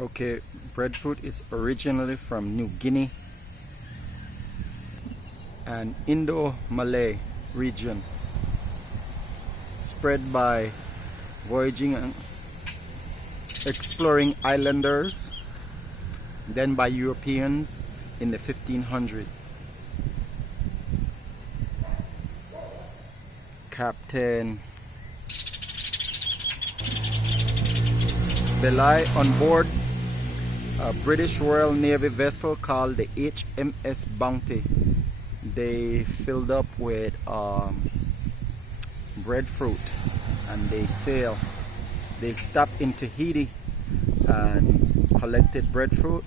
Okay, breadfruit is originally from New Guinea and Indo-Malay region, spread by voyaging and exploring islanders, then by Europeans in the 1500s. Captain Belize on board a British Royal Navy vessel called the HMS Bounty. They filled up with breadfruit and they sailed. They stopped in Tahiti and collected breadfruit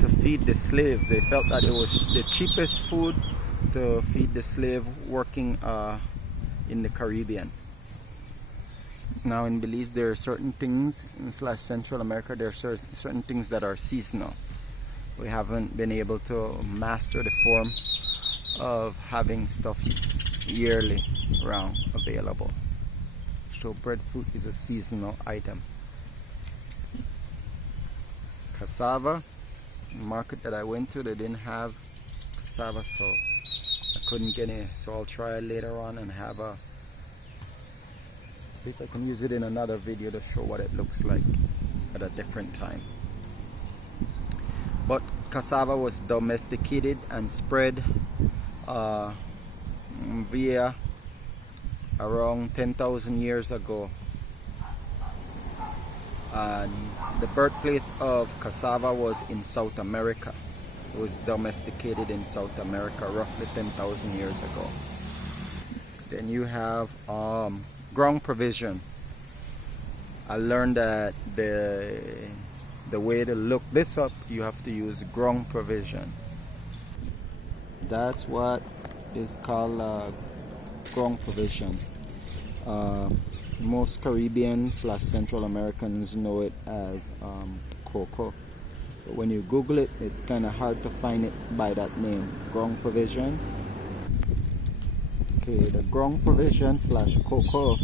to feed the slaves. They felt that it was the cheapest food to feed the slave working in the Caribbean. Now in Belize there are certain things, in Central America, there are certain things that are seasonal. We haven't been able to master the form of having stuff yearly round available. So breadfruit is a seasonal item. Cassava, the market that I went to, they didn't have cassava, so I couldn't get it. So I'll try later on and have a, see if I can use it in another video to show what it looks like at a different time. But cassava was domesticated and spread via around 10,000 years ago. And the birthplace of cassava was in South America. It was domesticated in South America roughly 10,000 years ago. Then you have ground provision. I learned that the way to look this up, you have to use ground provision. That's what is called ground provision. Most Caribbean / Central Americans know it as cocoa. But when you Google it, it's kind of hard to find it by that name, ground provision. Okay, the ground provision / cocoa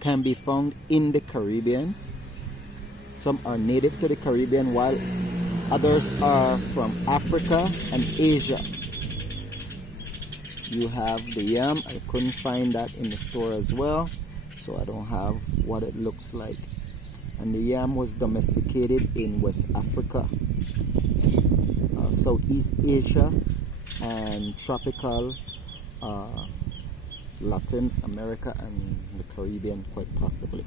can be found in the Caribbean. Some are native to the Caribbean, while others are from Africa and Asia. You have the yam. I couldn't find that in the store as well, so I don't have what it looks like. And the yam was domesticated in West Africa, Southeast Asia, and tropical Latin America and the Caribbean, quite possibly.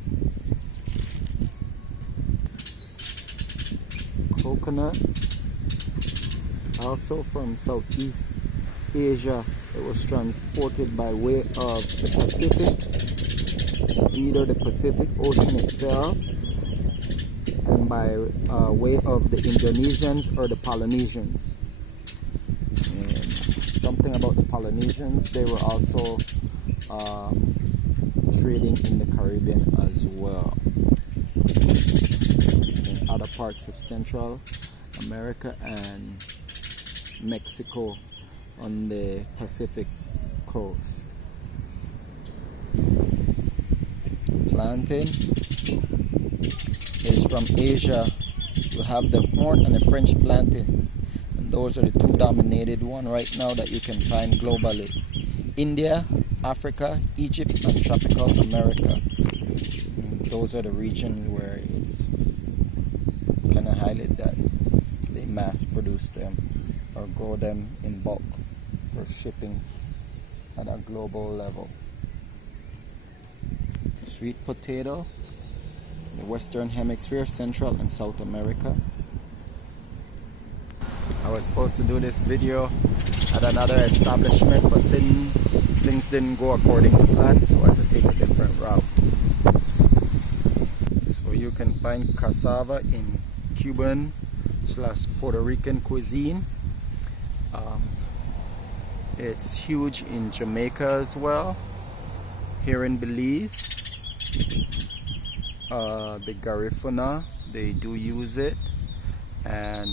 Coconut, also from Southeast Asia. It was transported by way of the Pacific, either the Pacific Ocean itself, and by way of the Indonesians or the Polynesians. And something about the Polynesians, they were also trading in the Caribbean as well. In other parts of Central America and Mexico on the Pacific coast. Plantain is from Asia. You have the horn and the French plantains, and those are the two dominated ones right now that you can find globally. India, Africa, Egypt, and tropical America. Those are the regions where it's kind of highlighted that they mass produce them or grow them in bulk for shipping at a global level. Sweet potato, the Western Hemisphere, Central and South America. I was supposed to do this video at another establishment, but things didn't go according to plan, so I had to take a different route. So you can find cassava in Cuban / Puerto Rican cuisine. It's huge in Jamaica as well. Here in Belize, the Garifuna, they do use it, and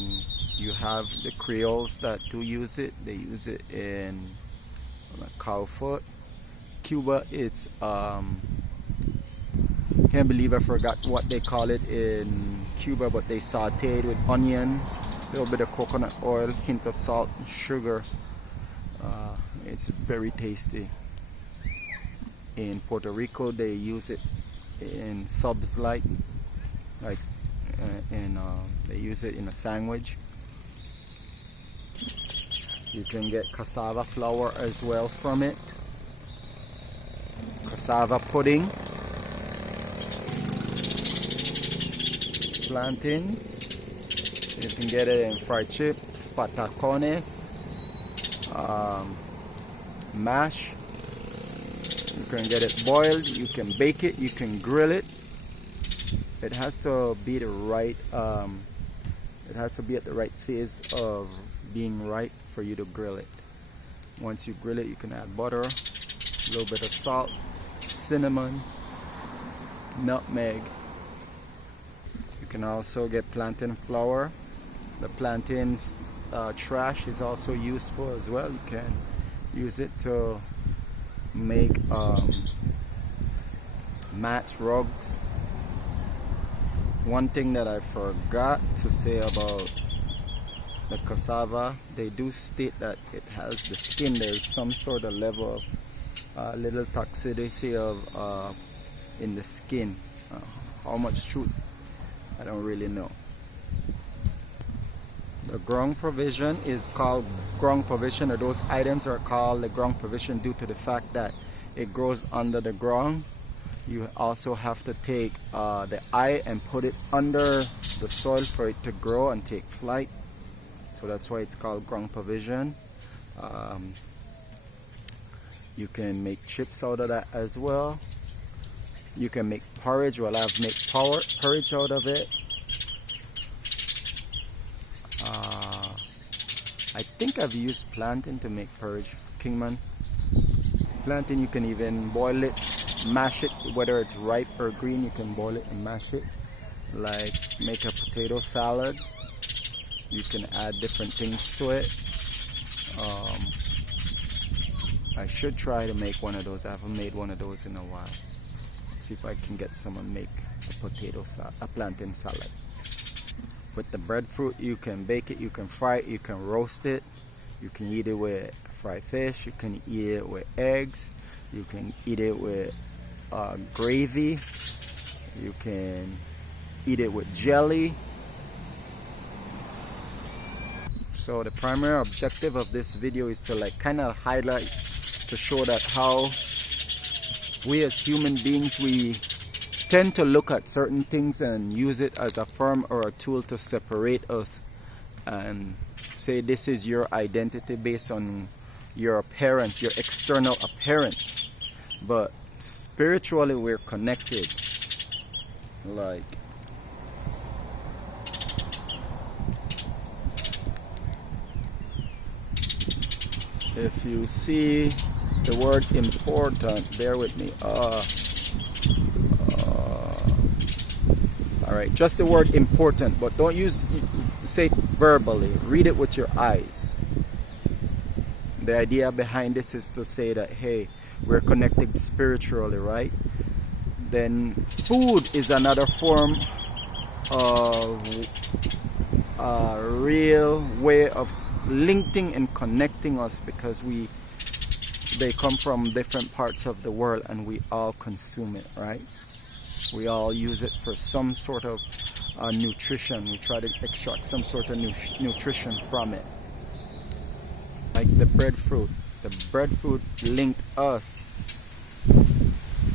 you have the Creoles that do use it. They use it in cow foot, Cuba, it's can't believe I forgot what they call it in Cuba, but they sauteed with onions, a little bit of coconut oil, hint of salt and sugar. It's very tasty. In Puerto Rico, they use it in subs like they use it in a sandwich. You can get cassava flour as well from it. Cassava pudding. Plantains. You can get it in fried chips, patacones, mash. You can get it boiled, you can bake it, you can grill it. It has to be the right it has to be at the right phase of being ripe for you to grill it. Once you grill it, you can add butter, a little bit of salt, cinnamon, nutmeg. You can also get plantain flour. The plantain trash is also useful as well. You can use it to make mats, rugs. One thing that I forgot to say about the cassava, they do state that it has the skin. There's some sort of level of little toxicity of in the skin. How much truth, I don't really know. The ground provision is called ground provision, or those items are called the ground provision due to the fact that it grows under the ground. You also have to take the eye and put it under the soil for it to grow and take flight. So that's why it's called ground provision. You can make chips out of that as well. You can make porridge. Well, I've made porridge out of it. I think I've used plantain to make porridge, Kingman. Plantain, you can even boil it, mash it, whether it's ripe or green, you can boil it and mash it. Like make a potato salad. You can add different things to it. I should try to make one of those. I haven't made one of those in a while. See if I can get someone make a plantain salad. With the breadfruit, you can bake it, you can fry it, you can roast it, you can eat it with fried fish, you can eat it with eggs, you can eat it with gravy, you can eat it with jelly. So the primary objective of this video is to like kind of highlight, to show that how we as human beings, we tend to look at certain things and use it as a form or a tool to separate us and say this is your identity based on your appearance, your external appearance. But spiritually we're connected. Like if you see the word important, bear with me. Alright, just the word important, but don't say it verbally. Read it with your eyes. The idea behind this is to say that, hey, we're connected spiritually, right? Then food is another form of a real way of linking and connecting us, because they come from different parts of the world and we all consume it, right? We all use it for some sort of nutrition. We try to extract some sort of nutrition from it. Like the breadfruit. The breadfruit linked us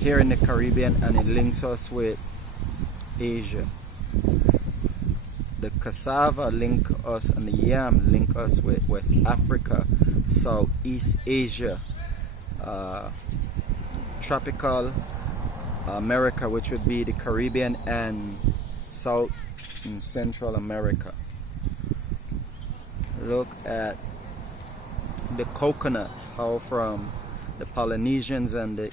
here in the Caribbean, and it links us with Asia. The cassava link us, and the yam link us with West Africa, Southeast Asia, tropical America, which would be the Caribbean, and South and Central America. Look at the coconut, how from the Polynesians and the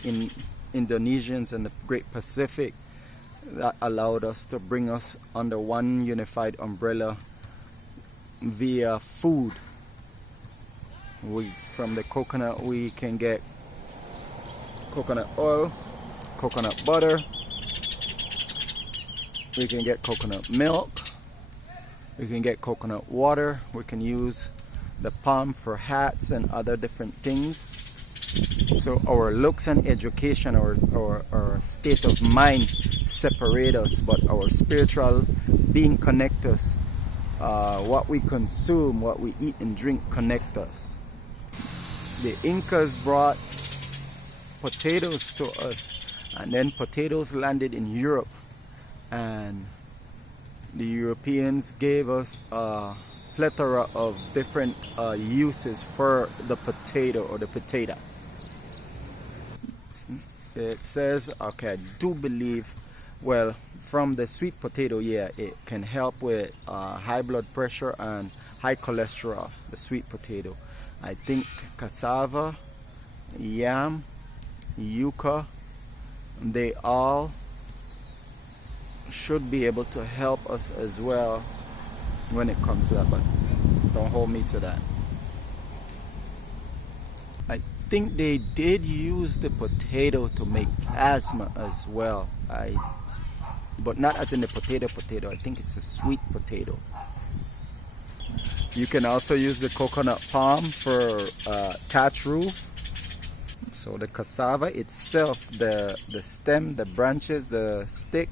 Indonesians and the Great Pacific, that allowed us to bring us under one unified umbrella via food. From the coconut we can get coconut oil, coconut butter. We can get coconut milk. We can get coconut water. We can use the palm for hats and other different things. So our looks and education, our state of mind separate us, but our spiritual being connect us. What we consume, what we eat and drink connect us. The Incas brought potatoes to us, and then potatoes landed in Europe, and the Europeans gave us a plethora of different uses for the potato or the potato. It says, okay, I do believe, well, from the sweet potato, yeah, it can help with high blood pressure and high cholesterol, the sweet potato. I think cassava, yam, yucca, they all should be able to help us as well when it comes to that, but don't hold me to that. I think they did use the potato to make plasma as well, but not as in the potato. I think it's a sweet potato. You can also use the coconut palm for thatch roof. So the cassava itself, the stem, the branches, the stick,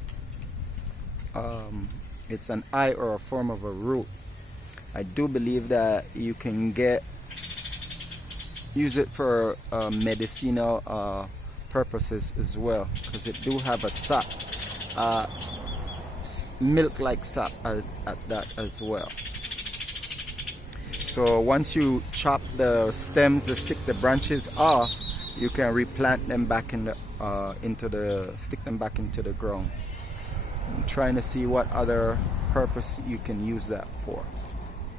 it's an eye or a form of a root. I do believe that you can use it for medicinal purposes as well, because it do have a sap, milk-like sap at that as well. So once you chop the stems, the stick, the branches off, you can replant them back in the stick them back into the ground. I'm trying to see what other purpose you can use that for,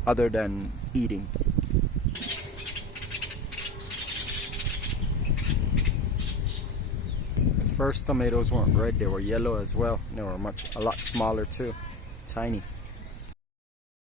other than eating. The first tomatoes weren't red; they were yellow as well. They were a lot smaller too, tiny.